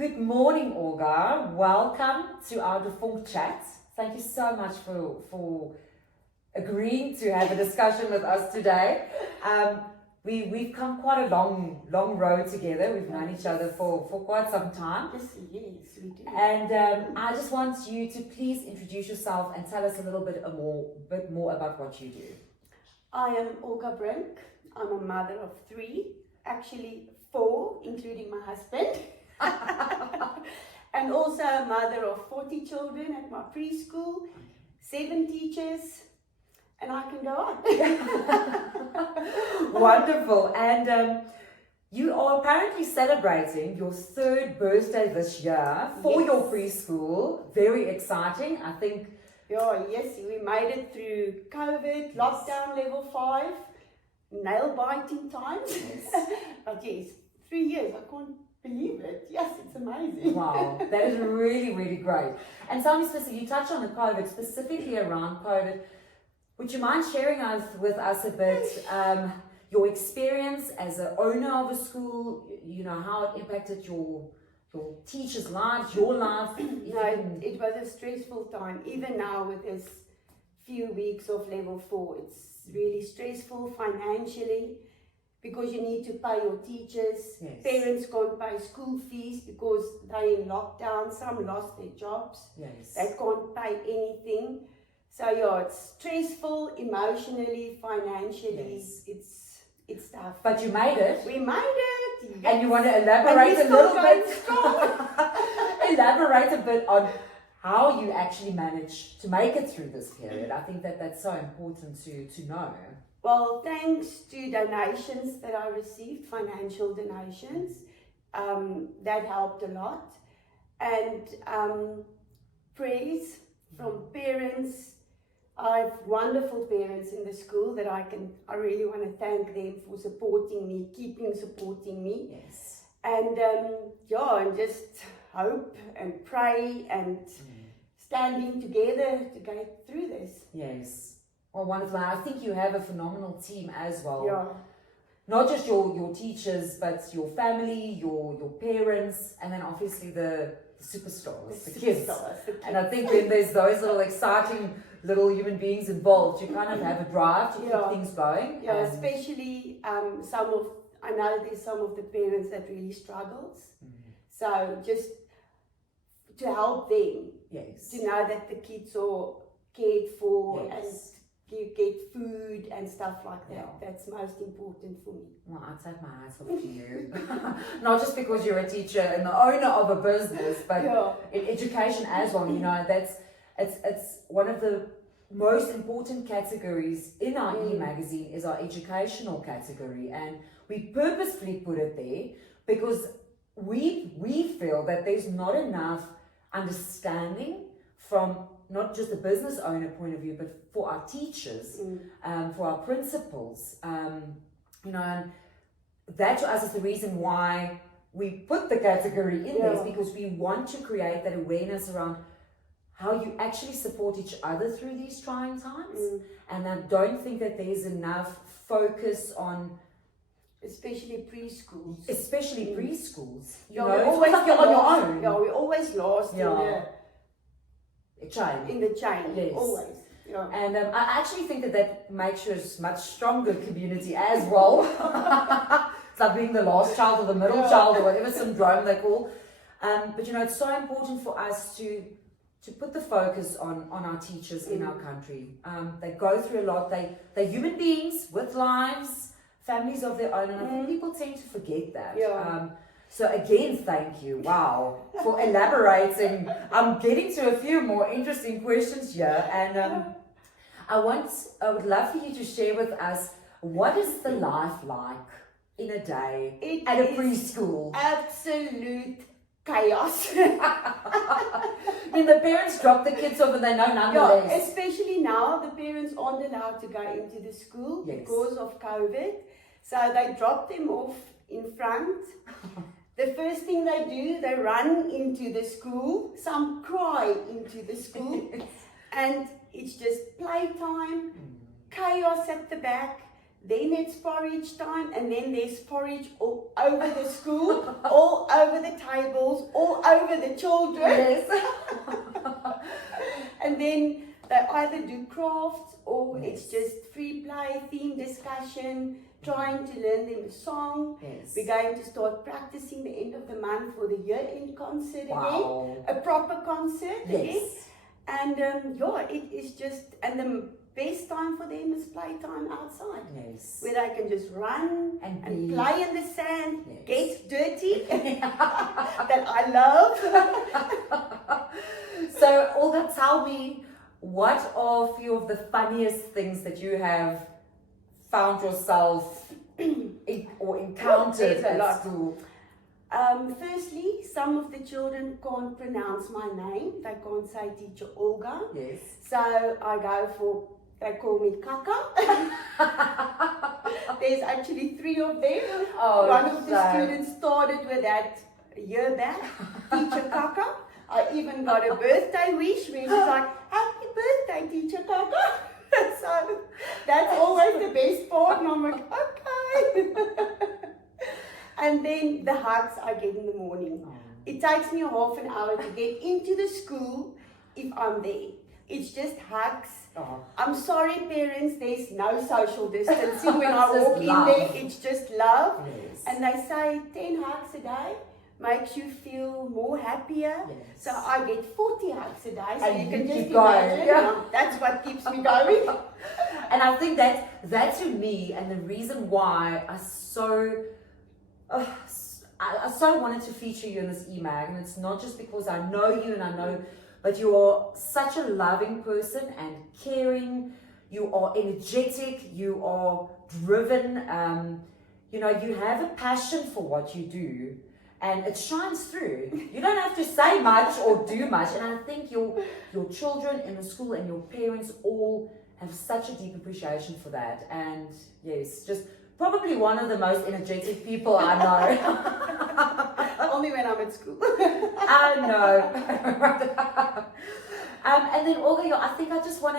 Good morning, Olga. Welcome to our deVonk chat. Thank you so much for agreeing to have a discussion with us today. We've come quite a long road together. We've known each other for quite some time. Yes, we do. And I just want you to please introduce yourself and tell us a little bit more about what you do. I am Olga Brink. I'm a mother of 3, actually 4, including my husband. And also a mother of 40 children at my preschool, 7 teachers, and I can go on. Wonderful. And you are apparently celebrating your 3rd birthday this year for your preschool. Very exciting. I think. Yes, we made it through COVID, lockdown level 5, nail biting times. Yes. But yes, 3 years, I can't believe it. Yes, it's amazing. Wow, that is really, really great. And tell me specifically, you touched on the COVID, specifically around COVID. Would you mind sharing with us a bit your experience as an owner of a school, how it impacted your teachers' lives, your life? No, it was a stressful time. Even now with this few weeks of level 4, it's really stressful financially because you need to pay your teachers. Yes. Parents can't pay school fees because they're in lockdown. Some lost their jobs. Yes. They can't pay anything. So it's stressful emotionally, financially. Yes. It's tough. But you made it. We made it. Yes. And you want to elaborate a little bit? Strong. Elaborate a bit on how you actually managed to make it through this period. I think that's so important to know. Well, thanks to donations that I received, financial donations, that helped a lot. And praise from parents. I have wonderful parents in the school that I really want to thank them for supporting me, supporting me. Yes. And and just hope and pray and standing together to go through this. Yes. Well, wonderful. I think you have a phenomenal team as well. Yeah. Not just your teachers, but your family, your parents, and then obviously the superstars, the kids. And I think when there's those little exciting little human beings involved, you kind of have a drive to keep things going. Yeah, especially I know there's some of the parents that really struggles. So just to help them, yes, to know that the kids are cared for, yes, and you get food and stuff like that. Yeah. That's most important for me. Well, I take my hats off to you. Not just because you're a teacher and the owner of a business, but in education as well. It's one of the most important categories in our e-magazine is our educational category, and we purposefully put it there because we feel that there's not enough understanding from not just the business owner point of view, but for our teachers, for our principals, and that to us is the reason why we put the category in this, because we want to create that awareness around how you actually support each other through these trying times. And I don't think that there's enough focus on especially preschools. Preschools. We're always on your own. Yeah, we're always lost in the chain. Yes. Always. Yeah. And I actually think that makes you a much stronger community as well. It's like being the last child or the middle child or whatever syndrome they call. But it's so important for us to put the focus on our teachers in our country. They go through a lot. They're human beings with lives, families of their own, and I think people tend to forget that. So again, thank you, for elaborating. I'm getting to a few more interesting questions here, and I would love for you to share with us, what is the life like in a day at a preschool? Absolute chaos. Then the parents drop the kids off and they know nonetheless. Especially now, the parents aren't allowed to go into the school because of COVID. So they drop them off in front. The first thing they do, they run into the school. Some cry into the school. And it's just playtime, chaos at the back. then it's porridge time, and then there's porridge all over the school, all over the tables, all over the children. Yes. And then they either do crafts or it's just free play, theme discussion, trying to learn them a song. Yes. We're going to start practicing the end of the month for the year-end concert Wow. again, a proper concert again. Yes. And it is just, and the best time for them is playtime outside. Yes. Where they can just run And play in the sand, Yes. get dirty, that I love. So, Olga, tell me, what are a few of the funniest things that you have found yourself or encountered at school? Firstly, some of the children can't pronounce my name. They can't say Teacher Olga. Yes. So I go for, they call me Kaka. There's actually 3 of them. Oh, one of the students started with that a year back, Teacher Kaka. I even got a birthday wish where she's like, happy birthday, Teacher Kaka. So that's always the best part, and I'm like, okay. And then the hugs I get in the morning. Oh. It takes me half an hour to get into the school if I'm there. It's just hugs. Oh. I'm sorry, parents, there's no social distancing when I walk in love. there. It's just love. Yes. And they say 10 hugs a day makes you feel more happier. Yes. So I get 40 hugs a day. So And you can you just keep going. imagine. Yeah. That's what keeps me going. And I think that to me, and the reason why I so wanted to feature you in this EMAG, and it's not just because I know you and I know, but you are such a loving person and caring. You are energetic. You are driven. You have a passion for what you do, and it shines through. You don't have to say much or do much, and I think your children in the school and your parents all have such a deep appreciation for that. And yes, just probably one of the most energetic people I know. Only when I'm at school. I know. And then Olga, I think I just want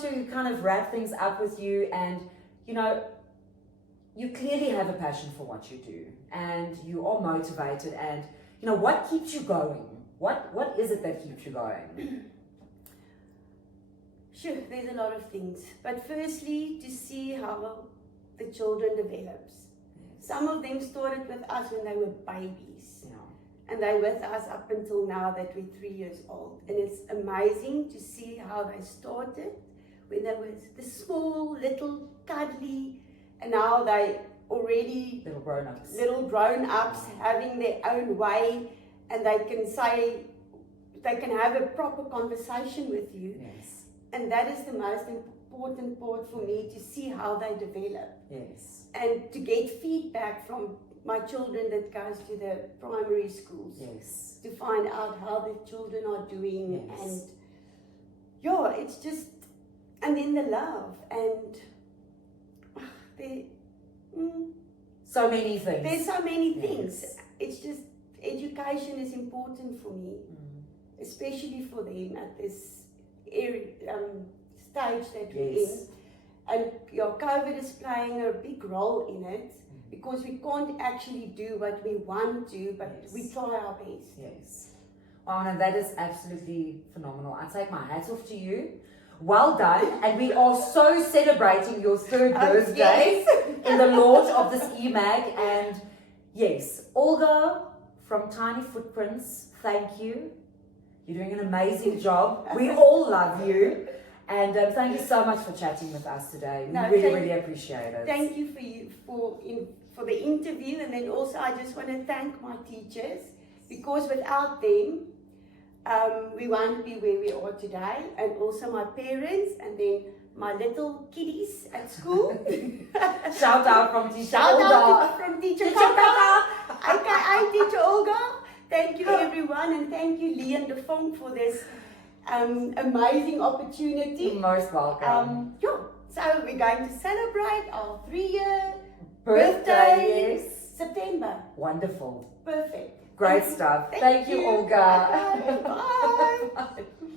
to kind of wrap things up with you. And you clearly have a passion for what you do, and you are motivated. And what keeps you going? What is it that keeps you going? Sure, there's a lot of things. But firstly, to see how the children develops. Yes. Some of them started with us when they were babies. Yeah. And they're with us up until now that we're 3 years old. And it's amazing to see how they started when they were the small, little, cuddly, and now they already Little grown-ups. Little grown-ups having their own way, and they can have a proper conversation with you. Yes. And that is the most important part for me, to see how they develop. Yes. And to get feedback from my children that goes to the primary schools. Yes. To find out how the children are doing. Yes. And it's just, and then the love, and So many things. there's so many things. Yes. It's just, education is important for me, especially for them at this stage that we're in. And COVID is playing a big role in it, because we can't actually do what we want to, but we try our best. Yes. Wow, and that is absolutely phenomenal. I take my hats off to you. Well done. And we are so celebrating your 3rd birthday in the launch of this EMAG. And yes, Olga from Tiny Footprints, thank you. You're doing an amazing job. We all love you. And thank you so much for chatting with us today. We really appreciate it. Thank you for the interview. And then also I just want to thank my teachers, because without them, we won't be where we are today. And also my parents, and then my little kiddies at school. Shout out from Teacher Olga. Shout out from Teacher Kaka, aka Teacher Olga. Thank you everyone, and thank you Lee and deVonk for this amazing opportunity. Most welcome. So we're going to celebrate our 3-year birthday. Yes. September. Wonderful. Perfect. Great stuff. Thank you, Olga. Bye. Bye.